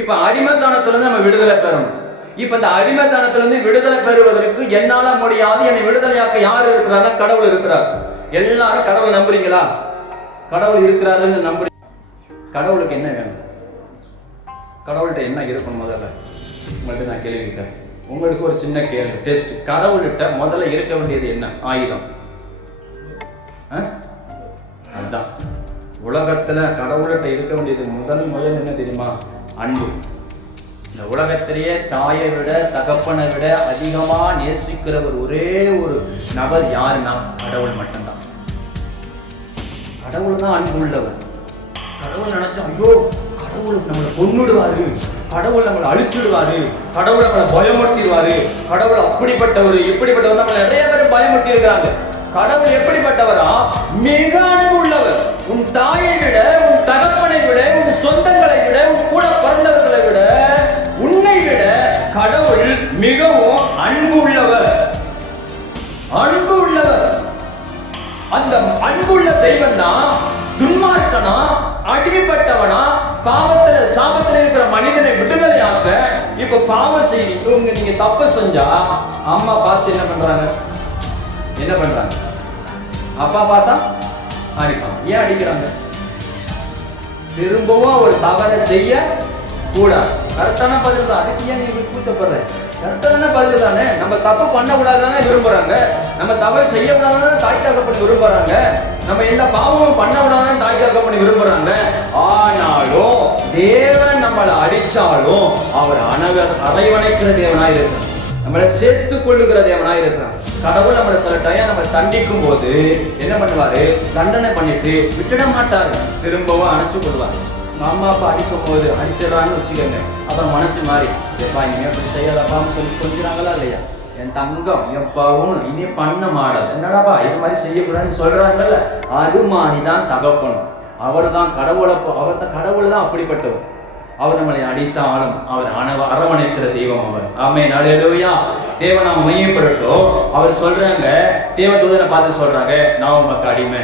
இப்ப அடிமைத்தனத்திலிருந்து நம்ம விடுதலை பெறணும். இப்ப இந்த அடிமைத்தனத்திலிருந்து விடுதலை பெறுவதற்கு என்னால முடியாது, என்னை விடுதலையாக்க யார் இருக்கிறாங்க? கடவுள் இருக்கிறார். எல்லாரும் கடவுளை நம்புறீங்களா? கடவுள் இருக்கிறாருன்னு நம்புறீங்க? கடவுளுக்கு என்ன வேணும்? கடவுள்கிட்ட என்ன இருக்கணும்? முதல்ல உங்கள்கிட்ட நான் கேள்வி கேட்கிறேன். உங்களுக்கு ஒரு சின்ன கேள்வி, டெஸ்ட். கடவுள்கிட்ட முதல்ல இருக்க வேண்டியது என்ன ஆயுதம்? அதுதான் உலகத்துல கடவுள்கிட்ட இருக்க வேண்டியது முதல் என்ன தெரியுமா? அன்பு. இந்த உலகத்திலேயே தாயை விட தகப்பனை விட அதிகமா நேசிக்கிறவர் ஒரே ஒரு நபர் யாருன்னா கடவுள் மட்டும்தான். கடவுள் தான் அன்பு உள்ளவர். கடவுள் நினைச்சோம், ஐயோ கடவுள் நம்மளை கொன்னுடுவாரு, கடவுள் நம்மளை அழிச்சுடுவாரு, கடவுள் நம்மளை பயமுறுத்திடுவாரு, கடவுள் அப்படிப்பட்டவர் இப்படிப்பட்டவர், நம்மளை நிறைய பேர் பயமுறுத்தி இருக்கிறாங்க. கடவுள் எப்படிப்பட்டவரா? மிக அன்பு உள்ளவர். உன் தாயை விட, உன் தகப்பனை விட, உன் சொந்தங்களை விட, உன் கூட பிறந்தவர்களை விட, உன்னை விட கடவுள் மிகவும் அன்பு உள்ளவர். அன்பு உள்ளவர். அந்த அன்புள்ள தெய்வம் தான் துன்மார்க்கனா, அடிமைப்பட்டவனா, பாவத்துல சாபத்துல இருக்கிற மனிதனை விடுதலையாக்க. இப்ப பாவம் செய்யுங்க, நீங்க தப்பு செஞ்சா அம்மா பார்த்து என்ன பண்றாங்க? என்ன பண்றாங்க? அப்பா பார்த்தா அடிப்பாங்க. ஏன் அடிக்கிறாங்க? திரும்பவும் ஒரு தவறை செய்ய கூடாது. கரெக்டான பதில் தான். அதுக்கு ஏன் நீங்க கூச்சப்படுற? கரெக்டான பதில் தானே. நம்ம தப்பு பண்ணக்கூடாதுதானே விரும்புறாங்க. நம்ம தவறு செய்யக்கூடாதுன்னு தாய் தகப்பன் விரும்புறாங்க. நம்ம எந்த பாவமும் பண்ணக்கூடாதுன்னு தாய் தகப்பன் விரும்புறாங்க. ஆனாலும் தேவன் நம்மளை அடிச்சாலும் அவர் அரவணைக்கிற தேவனாய் இருக்கிறார். நம்மளை சேர்த்து கொள்ளுகிற தேவனாய் இருக்கிறான். கடவுள் நம்மளை சில டைம் நம்ம தண்டிக்கும் போது என்ன பண்ணுவாரு? தண்டனை பண்ணிட்டு விட்டுட மாட்டாரு, திரும்பவும் அணைச்சு கொள்வாரு. அம்மா அப்பா அடிக்கும் போது அடிச்சிடறான்னு வச்சுக்கோங்க, அப்புறம் மனசு மாறி எப்பா இனி அப்படி செய்யாதப்பான்னு சொல்லி சொல்லிக்கிறாங்களா இல்லையா? என் தங்கம் எப்பாவும் இனி பண்ண மாட்டாது, என்னடாப்பா இது மாதிரி செய்யக்கூடாதுன்னு சொல்றாங்கல்ல, அது மாதிரிதான் தகப்பனும். அவர் தான் கடவுள் தான் அப்படிப்பட்டவர். அவர் நம்மளை அடித்தாலும் அவர் அரவணைக்கிற தெய்வம் அவர். ஆமென், அல்லேலூயா. தேவன் நாம் மையப்படட்டும். அவர் சொல்றாங்க, தேவதூதனை பார்த்து சொல்றாங்க, நான் உமக்கு அடிமை.